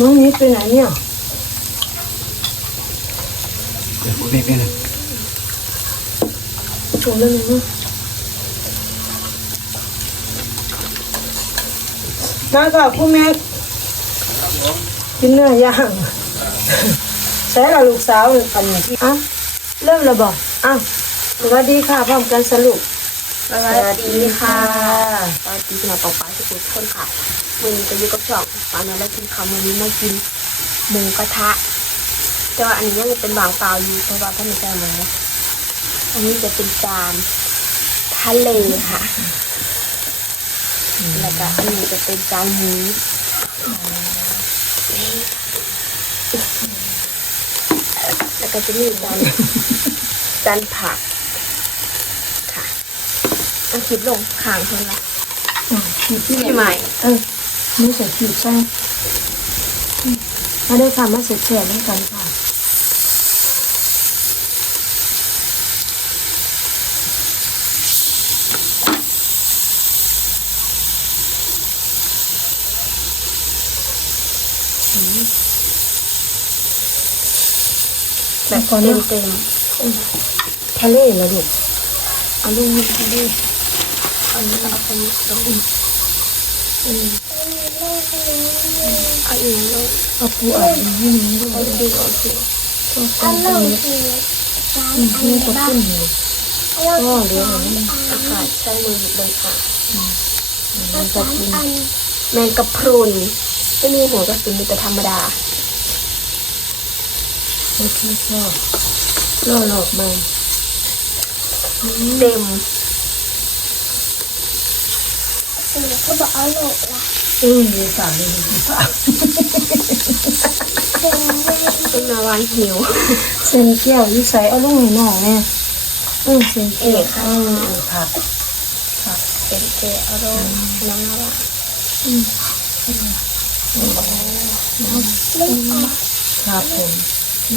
น้องนี้ไปไหนเนี่ยเดี๋ยวไม่เป็นไรชมเรื่องนี้มาค่ะคุณแม่กินเนื้อย่างใช้ละลูกสาวเลยกันที่อะเริ่มแล้วบอกอะสวัสดีค่ะพร้อมกันสรุป สวัสดีค่ะสวัสดีเราต่อไปทุกคนค่ะมือจะอยู่กับช่องปานาและกินข้าวมือนี้มากินหมูกระทะแต่ว่าอันนี้ยังเป็นวางเปล่าอยู่เพราะว่าท่านไม่ใช่หมูอันนี้จะเป็นจานทะเลค่ะ แล้วก็อันนี้จะเป็นจานหมูแล้วก็จะมีจานจานผักค่ะ เอาคลิปลงข้างเท่านั้นอะขีดที่พี่ใหม่เออไม่ใส่ขีดใช่อืมมาได้ค่ะมาเสร็จเสร็จแล้วกันค่ะแบบเต็มเต็มทะเลเหรอลูกๆเอาลูกนี้ไปด้วยเอานี้เอาไปนี้ตรงนี้เอาอีกลูกเอาปูอัดมาให้น้องด้วยเอาดึงออกสิก็ต้องตรงนี้อืมนี่ก็ขึ้นเลยก็เหลืออย่างนี้อาหารใช้มือเลยค่ะมันจะกินแมงกะพรุนไม่มีหัวกระสุนมีแต่ธรรมดาไม่ค่อยชอบล่อหลอกมันเต็ม เขาบอกเอาหลดละอืมมีฝามเลยมีฝาเป็นไงเป็นมาวางหิวเส้นแก้วยี่ใส่เอาลูกหนูหน่อยแม่อืมเส้นแก้วอืมผักเป็นเจอารมณ์น้องนะว่าครับผมอื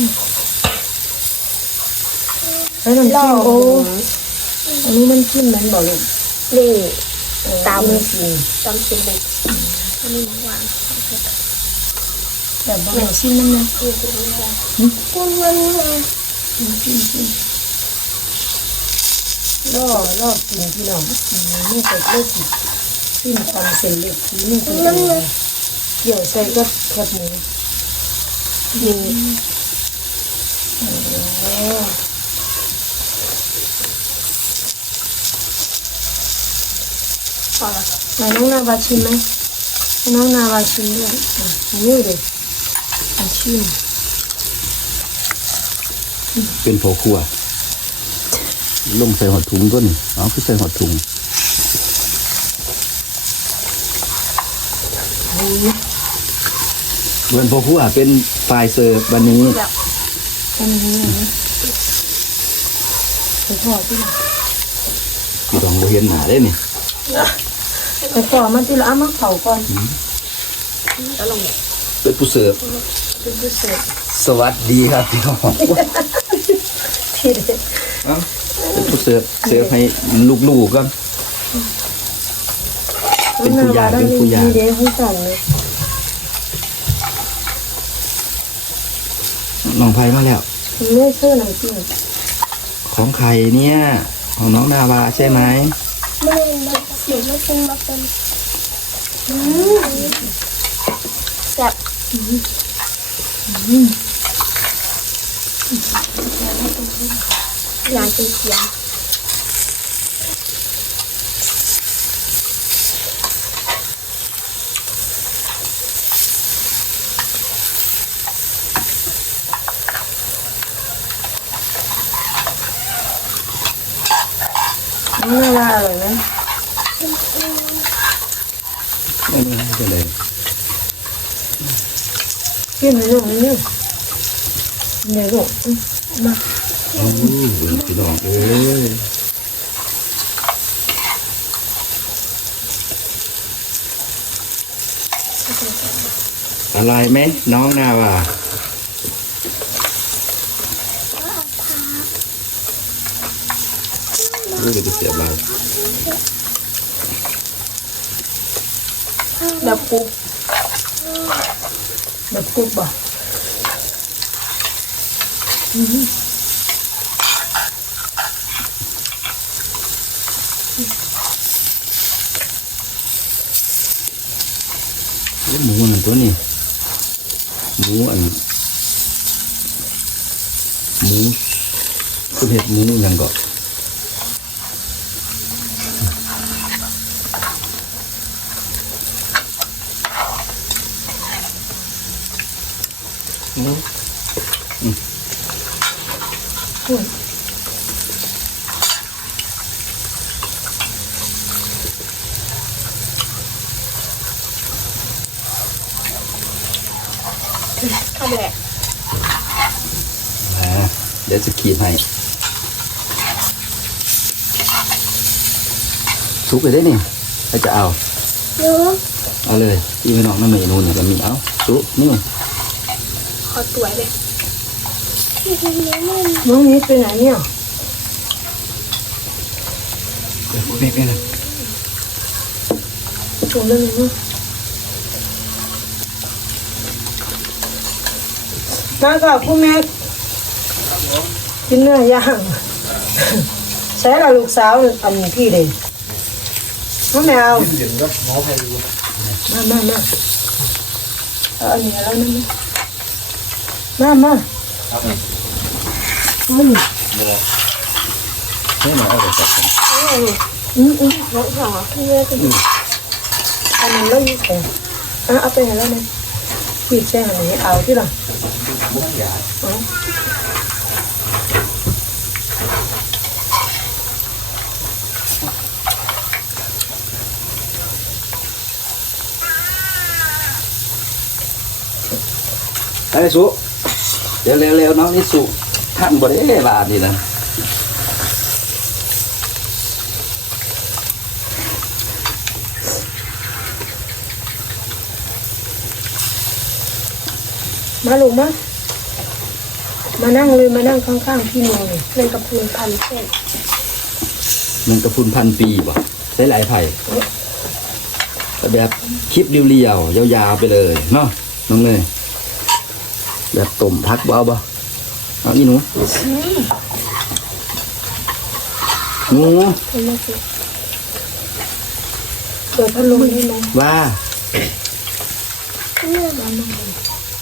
มแล้วน้ำจิ้มโอ้ อันนี้น้ำจิ้มมันบอกลูกนี่ตามมันกินตำชิ้นเล็กอันนี้น้องวางแต่บางชิ้นมันนะนี่คือน้องวางคุณมันไงล่อล่อกินพี่น้องอืมนี่เป็ดเลือดกินขึ้นตำเส้นเล็กทีนี่คือเกี่ยวใส่ก็แคบหมูนี่ โอ้ พอแล้วไหนน้องนาวาชิมไหมน้องนาวาชิมด้วยอะนี่เลยมาชิมเป็นโผครัว ลงใส่หอดถุงก็นี่อ๋อคือใส่หอดถุงเหมือนโผครัวเป็นฝ่ายเสิร์ฟวันนี้แบบอันนี้นะไปพอที่ไหนต้องเห็นหนาได้นี่ ไปพอมันที่ละเอามาเผาก่อนแล้วลงเป็นผู้เสิร์ฟเป็นพิเศษสวัสดีครับพี่น้องที่เด็ดเอ้าเป็นผู้เสิร์ฟเสิร์ฟให้ลูกๆกันเป็นผู้ใหญ่เป็นผู้ใหญ่มีเด็กผู้สั่นเลยน้องไพมาแล้วมันไม่เชื่อหนังจริงของใครเนี่ย ของน้องนาวาใช่ไหม ไม่ได้มาหนูไม่เป็นมาเป็นแบบอยากกินเสียว น้องนาวาอร่อยไหม ไม่ไม่เป็นไร กินไหมลูกนี่เนี่ยเดี๋ยวลูกอืมมาโอ้พี่น้องเอ้ยอะไรไหมน้องนาวารู้จะเสียบเราแบบกรุบแบบกรุบบ่ หมูนั่นตัวนี้หมูอันหมูคือเห็ดหมูหยังก็หมู ทำแหละ อ่าเดี๋ยวจะ ขีดให้ซุปไปได้นี่ถ้าจะเอาหนูเอาเลยที่พี่น้องน้ำเมนูเนี่ยก็มีเอาซุปนี่ขอตัวเลยที่ทำนี้มันน้องนี้ไปไหนเนี่ยเดี๋ยวไม่เป็นไรถุงเรื่องนี้มาค่ะคุณแม่ กินเนื้อย่างใช้ละลูกสาวอันพี่เลยน้องแมวมามามาเอาอันนี้แล้วนะมามาอืมไม่มาเอาไปจัดกันอืมอืมน้องสาวเลือกอันนั้นแล้วยี่สิบอะเอาไปไหนแล้วเนี่ยหยิบใช่ไหมเอาที่หลัง บุกยาไอ้สุเดี๋ยวเร็วๆน้องนี่สุท่านบ่ได้บาทนี่นะมาลูกมา มานั่งเลยมานั่งข้างๆพี่โมเลยเป็นกระพุนพันเส้นมันกระพุนพันปีบ่ใช้หลายไผ่แบบคลิปเรียวๆยาวๆไปเลยเนาะน้องเลย แบบต้มพักบ่เอาบ่เอาอีหนูหนูเปิดพัดลมได้ไหมว่าเรื่อง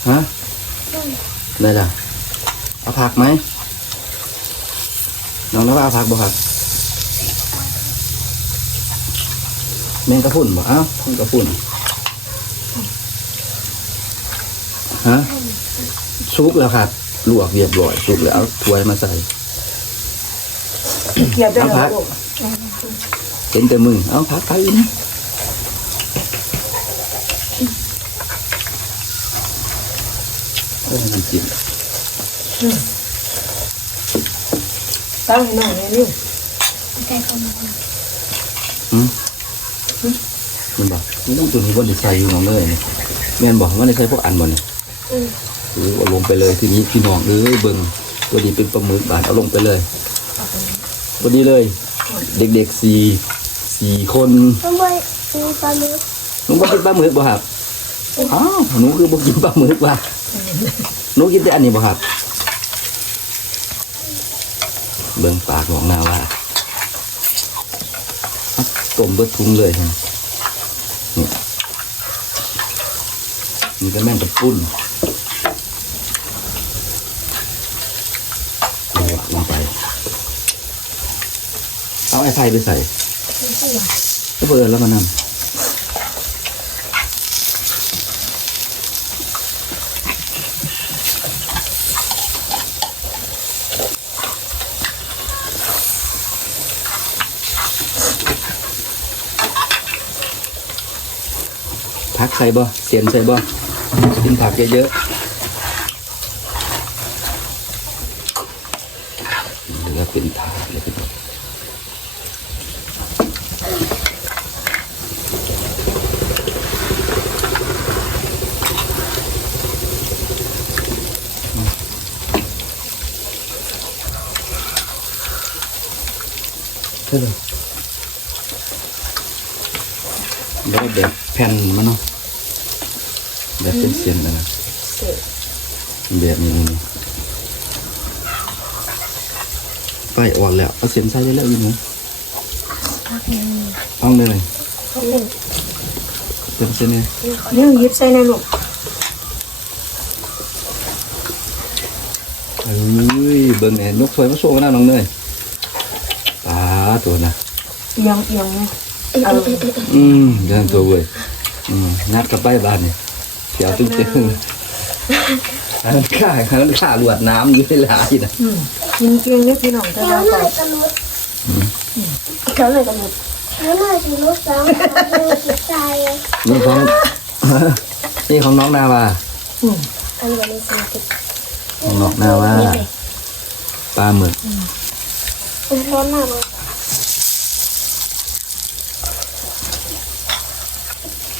ฮะได้จ้ะเอาผักไหมน้องน้องว่าเอาผักบ่ครับแมงกะพรุนบ่เอ้าแมงกะพรุนฮะ ซุกแล้วครับลวกเรียบร้อยซุกแล้วเอาถ้วยมาใส่เกียบได้เหรอเอาพักลูกเห็นแต่มือเอาผักไปอีกนะเออน้ำจิ้มตั้งให้หน่อยนะนี่ใจคนละคนมันบอกนี่ต้องตัวนี้บนใส่อยู่ของเลยนี่แม่นบอกว่าในใส่พวกอันบนนี่ หรือว่าลงไปเลยทีนี้พี่น้องเอ้ยเบิ่งตัวนี้เป็นปลาหมึกบาทเอาลงไปเลยตัวนี้เลย เด็กๆสี่สี่คนทำไมมีปลาหมึกหนูก็กินปลาหมึกบ่ครับอ้าวหนูคือบ่กินปลาหมึกว่ะหนูกินแต่อันนี้บ่ครับเบิ่งปากของนาว่าเอาต้มเบิดทุงเลยฮะนี่นี่ก็แม่งกับปุ้นเอาลงไป เอาไอ้ไฟไปใส่ก็เปิดแล้วมันนั่นผักใส่บ่เสียนใส่บ่กินผักเยอะๆเหลือเป็นถาดเลยพี่น้องเท่าไหร่แล้วแบบ ผ่นมันเนาะแบบเป็นเส้นนะนะเสร็จแบบนี้นี่ไฟอ่อนแล้วเอาเส้นใส่ได้แล้วอีกนะเอาเลยเขาเป็นเติมเส้นเนี่ยนี่หยิบใส่ในลูกเอ้ยเบิ่งแอนนกสวยมาโชว์กันนะน้องเนยปลาตัวนะเอียงเอียงนะเอออืมเดินตัวเว้ย อืมนัดกับไปบ้านนี่เสียวตึ้งตึ้งอันนั้นข้าอันนั้นข้าลวดน้ำอยู่เวลาอีกนะอืมกินเกียงนี่พี่น้องจะแล้มาวหก่น่ออนยกระมุดเขาเลยกำหนดแล้วหน่อยถึงลูกสองขาดูจิตใจนี่ของนี่ของน้องนาวาอืมอันนี้เป็นสิ่งที่ของน้องนาวาปลาหมึกเป็นร้อนมากเลย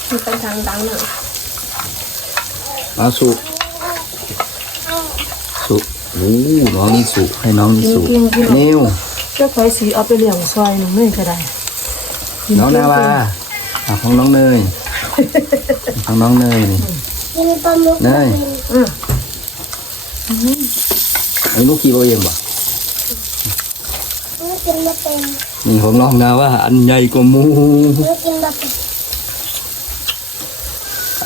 มันเป็นทางดังหน่อยเอาสุสุโอ้น้องนี่สุให้น้องนี่สุนิวเจ้าไฟสีเอาไปเลี้ยงซอยหนูไม่ก็ได้กิน้องนาวาอะของน้องเนยของน้องเนยนี่กินปลาหมึกเนยอืมไอ้ลูกขี่เราเองบ่ไม่กินมาเป็นนี่ของน้องนาวาอันใหญ่กว่าหมูไม่กินมาเป็นอะ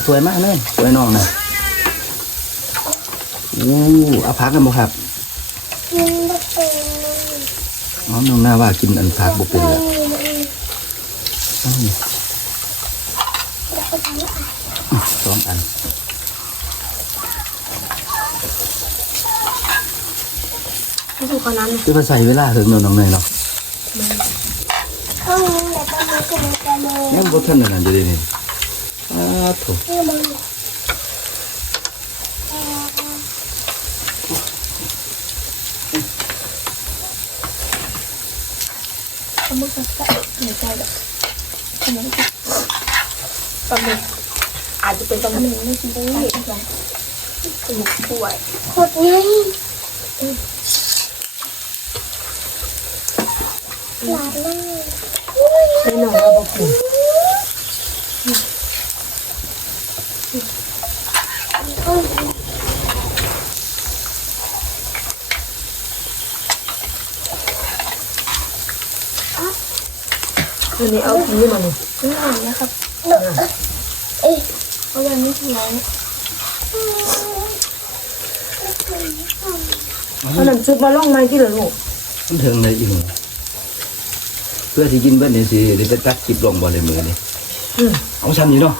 สวยมากเลยสวยน้องนะอู้เอาพักกันบ่ครับกินมาเป็นอ๋อน้องนาวากินอันพักบ่เป็นไม่แล้วมีไม่มีอ้าวนี่แล้วก็ทำอะสองอันนี่คือคนนั้นเนี่ยคือภาษาเวลาถึงเนาะน้องเนยเนาะข้าวนี้แหละปลาหมึกกินปลาหมึกยังบ่ทันนั่นอยู่เดินี่ อ้าวโถนี่มันเขาไม่เคยใส่ในใจแบบขนมปลาหมึกอาจจะเป็นปลาหมึกไม่กินได้ปลาหมึกป่วย ขดไงห ลานเลยให้น้องเอาไปกินอันนี้เอาผีมาเนี่ยนี่หน่อยนะครับ เอ๊ะเพราะวันนี้ถึงแล้วเอาน้ำซุปมาลงไหมที่ละลูกมันถึงเลยอีหนูเพื่อที่กินเบิ้ลนี่สิเดี๋ยวจะตัดคลิปลงบ่ได้มือนี่อืมเอาซ้ำนี่เนาะ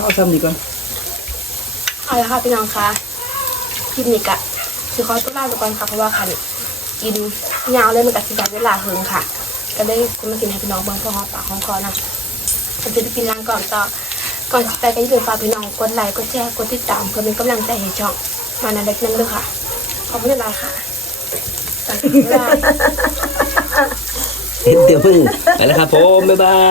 เอาซ้ำนี่ก่อนเอาละค่ะพี่น้องคะคลิปนี้กะคือขอตัวลาไปก่อนค่ะเพราะว่าคันกินยาวเลยมันกับสิจัดเวลาเฮิงค่ะ ก็ได้คุณมากินให้พี่น้องเบิ้งพอหอมปากหอมคอนะมันจะกินล้างก่อนต่อก่อนไปก็อย่าลืมฝากพี่น้องกดไลค์กดแชร์กดติดตามเพื่อเป็นกำลังใจให้ช่องมานาเล็กนั่นด้วยค่ะขอบคุณหลายค่ะสวัสดีค่ะเห็นเตียวพึ่งไปแล้วครับผม บ๊ายบาย